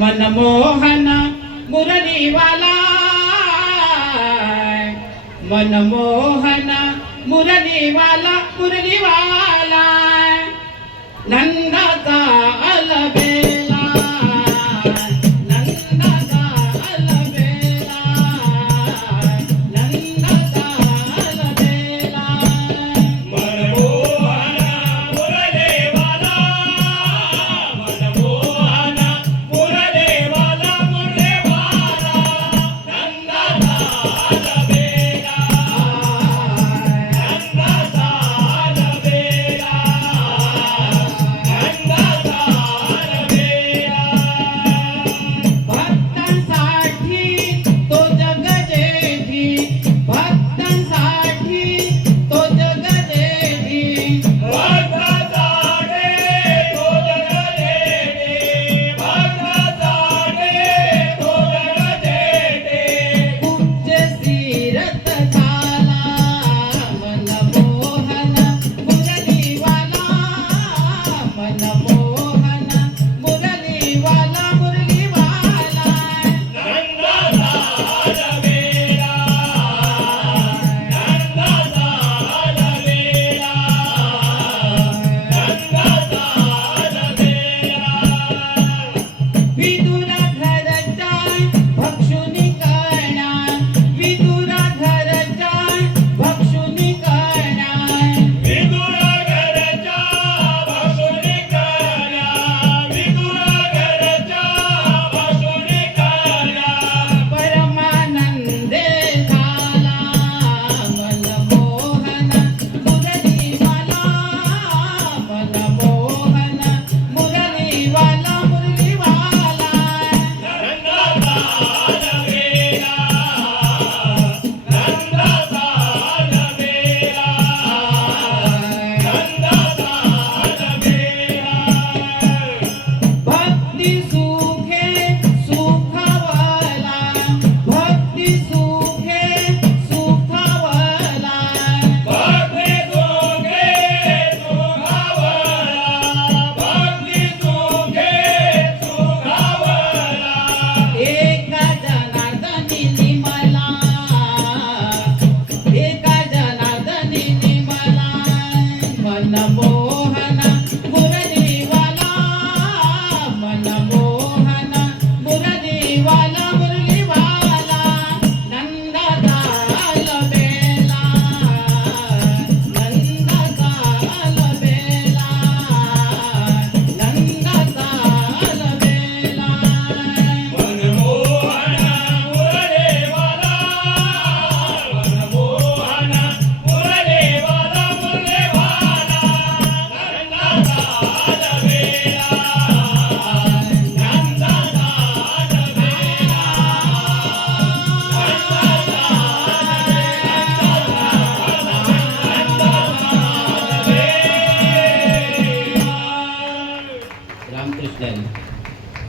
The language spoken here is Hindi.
मनमोहन मुरली वाला मनमोहन मुरली वाला मुरली वाला नंदाचा My Namah